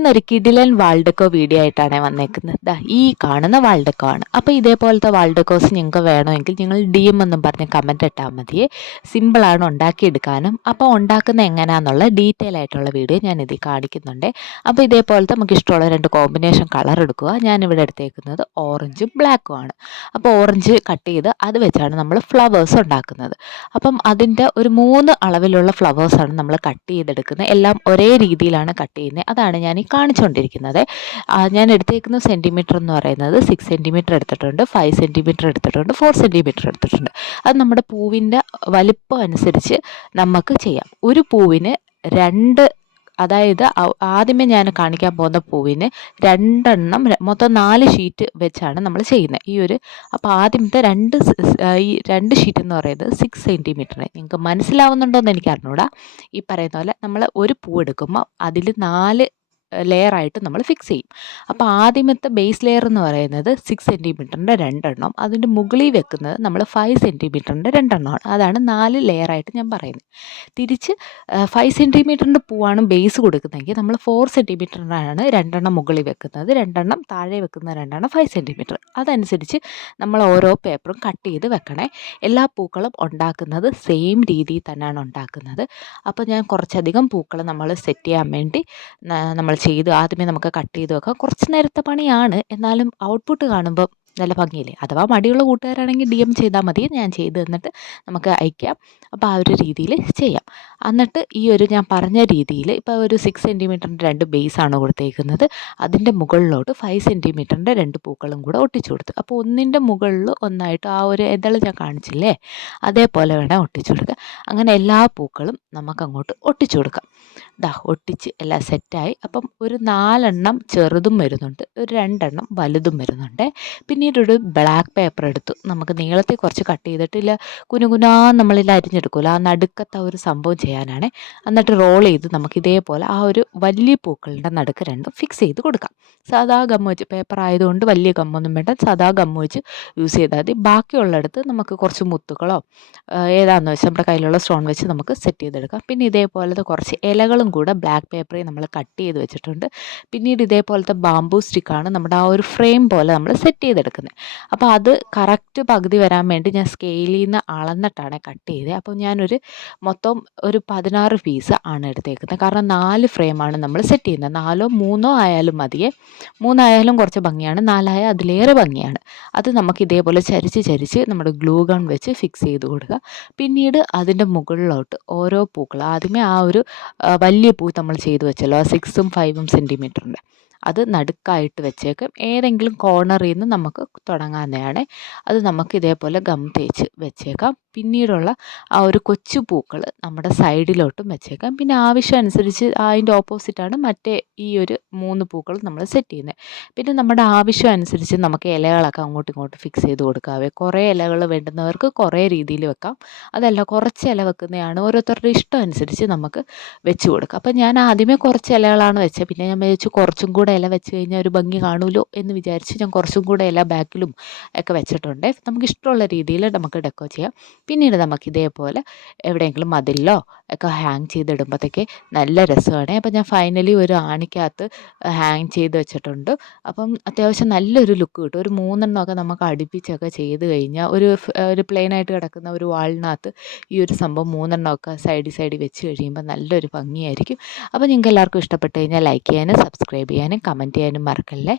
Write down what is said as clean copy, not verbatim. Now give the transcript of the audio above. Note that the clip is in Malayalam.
ഇന്നൊരു കിടിലൻ വാൾഡെക്കോ വീഡിയോ ആയിട്ടാണ് വന്നേക്കുന്നത്. ദാ ഈ കാണുന്ന വാൾഡെക്കോ ആണ്. അപ്പോൾ ഇതേപോലത്തെ വാൾഡെക്കോസ് നിങ്ങൾക്ക് വേണമെങ്കിൽ നിങ്ങൾ DM എന്നും പറഞ്ഞ് കമൻറ്റ് ഇട്ടാൽ മതിയേ. സിമ്പിളാണ് ഉണ്ടാക്കിയെടുക്കാനും. അപ്പോൾ ഉണ്ടാക്കുന്ന എങ്ങനെയാണെന്നുള്ള ഡീറ്റെയിൽ ആയിട്ടുള്ള വീഡിയോ ഞാൻ ഇതിൽ കാണിക്കുന്നുണ്ട്. അപ്പോൾ ഇതേപോലത്തെ നമുക്ക് ഇഷ്ടമുള്ള 2 കോമ്പിനേഷൻ കളർ എടുക്കുക. ഞാനിവിടെ എടുത്തേക്കുന്നത് ഓറഞ്ചും ബ്ലാക്കും ആണ്. അപ്പോൾ ഓറഞ്ച് കട്ട് ചെയ്ത് അത് വെച്ചാണ് നമ്മൾ ഫ്ലവേഴ്സ് ഉണ്ടാക്കുന്നത്. അപ്പം അതിൻ്റെ ഒരു 3 അളവിലുള്ള ഫ്ലവേഴ്സാണ് നമ്മൾ കട്ട് ചെയ്തെടുക്കുന്നത്. എല്ലാം ഒരേ രീതിയിലാണ് കട്ട് ചെയ്യുന്നത്. അതാണ് ഞാൻ ഈ കാണിച്ചുകൊണ്ടിരിക്കുന്നത്. ഞാൻ എടുത്തേക്കുന്ന സെൻറ്റിമീറ്റർ എന്ന് പറയുന്നത് 6 സെൻറ്റിമീറ്റർ എടുത്തിട്ടുണ്ട്, 5 സെൻറ്റിമീറ്റർ എടുത്തിട്ടുണ്ട്, 4 സെൻറ്റിമീറ്റർ എടുത്തിട്ടുണ്ട്. അത് നമ്മുടെ പൂവിൻ്റെ വലിപ്പം അനുസരിച്ച് നമുക്ക് ചെയ്യാം. ഒരു പൂവിന് 2, അതായത് ആദ്യമേ ഞാൻ കാണിക്കാൻ പോകുന്ന പൂവിന് 2 എണ്ണം, മൊത്തം 4 ഷീറ്റ് വെച്ചാണ് നമ്മൾ ചെയ്യുന്നത്. അപ്പോൾ ആദ്യത്തെ ഈ 2 ഷീറ്റ് എന്ന് പറയുന്നത് 6 സെൻറ്റിമീറ്റർ. നിങ്ങൾക്ക് മനസ്സിലാവുന്നുണ്ടോ എന്ന് എനിക്ക് അറിഞ്ഞൂടാ. ഈ പറയുന്ന പോലെ നമ്മൾ ഒരു പൂ എടുക്കുമ്പോൾ അതിൽ 4 ലെയറായിട്ട് നമ്മൾ ഫിക്സ് ചെയ്യും. അപ്പോൾ ആദ്യമത്തെ ബേസ് ലെയർ എന്ന് പറയുന്നത് 6 സെൻറ്റിമീറ്ററിൻ്റെ 2 എണ്ണം, അതിൻ്റെ മുകളിൽ വെക്കുന്നത് നമ്മൾ 5 സെൻറ്റിമീറ്ററിൻ്റെ 2 എണ്ണമാണ്. അതാണ് 4 ലെയറായിട്ട് ഞാൻ പറയുന്നത്. തിരിച്ച് 5 സെൻറ്റിമീറ്ററിൻ്റെ പൂവാണ് ബേസ് കൊടുക്കുന്നതെങ്കിൽ നമ്മൾ 4 സെൻറ്റിമീറ്ററിനാണ് 2 എണ്ണം മുകളിൽ വെക്കുന്നത്, 2 എണ്ണം താഴെ വെക്കുന്ന 2 എണ്ണം 5 സെൻറ്റിമീറ്റർ. അതനുസരിച്ച് നമ്മൾ ഓരോ പേപ്പറും കട്ട് ചെയ്ത് വെക്കണേ. എല്ലാ പൂക്കളും ഉണ്ടാക്കുന്നത് സെയിം രീതിയിൽ തന്നെയാണ് ഉണ്ടാക്കുന്നത്. അപ്പോൾ ഞാൻ കുറച്ചധികം പൂക്കൾ നമ്മൾ സെറ്റ് ചെയ്യാൻ വേണ്ടി നമ്മൾ ആദ്യമേ നമുക്ക് കട്ട് ചെയ്ത് വെക്കാം. കുറച്ച് നേരത്തെ പണിയാണ്, എന്നാലും ഔട്ട്പുട്ട് കാണുമ്പോൾ നല്ല ഭംഗിയില്ലേ. അഥവാ മടിയുള്ള കൂട്ടുകാരാണെങ്കിൽ DM ചെയ്താൽ മതി, ഞാൻ ചെയ്ത് തന്നിട്ട് നമുക്ക് അയക്കാം. അപ്പോൾ ആ ഒരു രീതിയിൽ ചെയ്യാം. എന്നിട്ട് ഞാൻ പറഞ്ഞ രീതിയിൽ ഇപ്പോൾ ഒരു 6 സെൻറ്റിമീറ്ററിൻ്റെ 2 ബേസാണ് കൊടുത്തേക്കുന്നത്. അതിൻ്റെ മുകളിലോട്ട് 5 സെൻറ്റിമീറ്ററിൻ്റെ 2 പൂക്കളും കൂടെ ഒട്ടിച്ചു കൊടുത്തു. അപ്പോൾ ഒന്നിൻ്റെ മുകളിൽ ഒന്നായിട്ട് ആ ഒരു ഇതൾ ഞാൻ കാണിച്ചില്ലേ, അതേപോലെ വേണം ഒട്ടിച്ചു കൊടുക്കുക. അങ്ങനെ എല്ലാ പൂക്കളും നമുക്കങ്ങോട്ട് ഒട്ടിച്ചു കൊടുക്കാം. ഒട്ടിച്ച് എല്ലാം സെറ്റായി. അപ്പം ഒരു 4 എണ്ണം ചെറുതും വരുന്നുണ്ട്, ഒരു 2 എണ്ണം വലുതും വരുന്നുണ്ട്. പിന്നീടൊരു ബ്ലാക്ക് പേപ്പർ എടുത്തു. നമുക്ക് നീളത്തിൽ കുറച്ച് കട്ട് ചെയ്തിട്ടില്ല, കുനുകുനാ നമ്മളിൽ അരിഞ്ഞെടുക്കുമല്ലോ, ആ നടുക്കത്തെ ഒരു സംഭവം ചെയ്യാനാണ്. എന്നിട്ട് റോൾ ചെയ്ത് നമുക്ക് ഇതേപോലെ ആ ഒരു വലിയ പൂക്കളുടെ നടുക്ക് 2 ഫിക്സ് ചെയ്ത് കൊടുക്കാം. സാധാ ഗം വെച്ച്, പേപ്പർ ആയതുകൊണ്ട് വലിയ ഗമ്മൊന്നും വേണ്ട, സാധാ ഗം വെച്ച് യൂസ് ചെയ്താൽ മതി. ബാക്കിയുള്ളിടത്ത് നമുക്ക് കുറച്ച് മുത്തുകളോ ഏതാണെന്ന് വെച്ചാൽ നമ്മുടെ കയ്യിലുള്ള സ്റ്റോൺ വെച്ച് നമുക്ക് സെറ്റ് ചെയ്തെടുക്കാം. പിന്നെ ഇതേപോലത്തെ കുറച്ച് ഇലകളും കൂടെ ബ്ലാക്ക് പേപ്പറിൽ നമ്മൾ കട്ട് ചെയ്ത് വെച്ചിട്ടുണ്ട്. പിന്നീട് ഇതേപോലത്തെ ബാംബൂ സ്റ്റിക്കാണ് നമ്മുടെ ആ ഒരു ഫ്രെയിം പോലെ നമ്മൾ സെറ്റ് ചെയ്തെടുക്കുന്നത്. അപ്പോൾ അത് കറക്റ്റ് പകുതി വരാൻ വേണ്ടി ഞാൻ സ്കെയിലിൽ നിന്ന് അളന്നിട്ടാണ് കട്ട് ചെയ്തത്. അപ്പോൾ ഞാനൊരു മൊത്തം ഒരു 16 പീസ് ആണ് എടുത്തേക്കുന്നത്. കാരണം 4 ഫ്രെയിമാണ് നമ്മൾ സെറ്റ് ചെയ്യുന്നത്. 4ഓ 3ഓ ആയാലും മതിയേ. 3 ആയാലും കുറച്ച് ഭംഗിയാണ്, 4 ആയാൽ അതിലേറെ ഭംഗിയാണ്. അത് നമുക്ക് ഇതേപോലെ ചരിച്ച് നമ്മുടെ ഗ്ലൂ ഗൺ വെച്ച് ഫിക്സ് ചെയ്ത് കൊടുക്കുക. പിന്നീട് അതിൻ്റെ മുകളിലോട്ട് ഓരോ പൂക്കൾ, ആദ്യമേ ആ ഒരു വലിയ പൂ നമ്മൾ ചെയ്ത് വെച്ചല്ലോ, 6ഉം 5ഉം സെൻറ്റിമീറ്ററിൻ്റെ, അത് നടുക്കായിട്ട് വെച്ചേക്കും. ഏതെങ്കിലും കോർണറിൽ നിന്ന് നമുക്ക് തുടങ്ങാവുന്നതാണ്. അത് നമുക്ക് ഇതേപോലെ ഗം തേച്ച് വെച്ചേക്കാം. പിന്നീടുള്ള ആ ഒരു കൊച്ചു പൂക്കൾ നമ്മുടെ സൈഡിലോട്ടും വെച്ചേക്കാം. പിന്നെ ആവശ്യം അനുസരിച്ച് അതിൻ്റെ ഓപ്പോസിറ്റാണ് മറ്റേ ഈ ഒരു 3 പൂക്കൾ നമ്മൾ സെറ്റ് ചെയ്യുന്നത്. പിന്നെ നമ്മുടെ ആവശ്യം അനുസരിച്ച് നമുക്ക് ഇലകളൊക്കെ അങ്ങോട്ടും ഇങ്ങോട്ടും ഫിക്സ് ചെയ്ത് കൊടുക്കാവേ. കുറേ ഇലകൾ വേണ്ടുന്നവർക്ക് കുറേ രീതിയിൽ വെക്കാം, അതല്ല കുറച്ച് ഇല വെക്കുന്നതാണ് ഓരോരുത്തരുടെ ഇഷ്ടം അനുസരിച്ച് നമുക്ക് വെച്ച് കൊടുക്കാം. അപ്പം ഞാൻ ആദ്യമേ കുറച്ച് ഇലകളാണ് വെച്ചത്. പിന്നെ ഞാൻ വിചാരിച്ചു കുറച്ചും കൂടെ ഇല വെച്ച് കഴിഞ്ഞാൽ ഒരു ഭംഗി കാണുമല്ലോ എന്ന് വിചാരിച്ച് ഞാൻ കുറച്ചും കൂടെ ഇല ബാക്കിലും ഒക്കെ വെച്ചിട്ടുണ്ട്. നമുക്ക് ഇഷ്ടമുള്ള രീതിയിൽ നമുക്ക് ഡെക്കോ ചെയ്യാം. പിന്നീട് നമുക്ക് ഇതേപോലെ എവിടെയെങ്കിലും മതിലിലോ ഒക്കെ ഹാങ് ചെയ്തിടുമ്പോഴത്തേക്ക് നല്ല രസമാണ്. അപ്പം ഞാൻ ഫൈനലി ഒരു ആണിക്കകത്ത് ഹാങ് ചെയ്ത് വെച്ചിട്ടുണ്ട്. അപ്പം അത്യാവശ്യം നല്ലൊരു ലുക്ക് കിട്ടും. ഒരു 3 എണ്ണമൊക്കെ നമുക്ക് അടുപ്പിച്ചൊക്കെ ചെയ്ത് കഴിഞ്ഞാൽ ഒരു പ്ലെയിനായിട്ട് കിടക്കുന്ന ഒരു വാളിനകത്ത് ഈ ഒരു സംഭവം 3 എണ്ണമൊക്കെ സൈഡിൽ വെച്ച് കഴിയുമ്പോൾ നല്ലൊരു ഭംഗിയായിരിക്കും. അപ്പോൾ നിങ്ങൾക്ക് എല്ലാവർക്കും ഇഷ്ടപ്പെട്ട് കഴിഞ്ഞാൽ ലൈക്ക് ചെയ്യാനും സബ്സ്ക്രൈബ് ചെയ്യാനും കമൻറ്റ് ചെയ്യാനും മറക്കല്ലേ.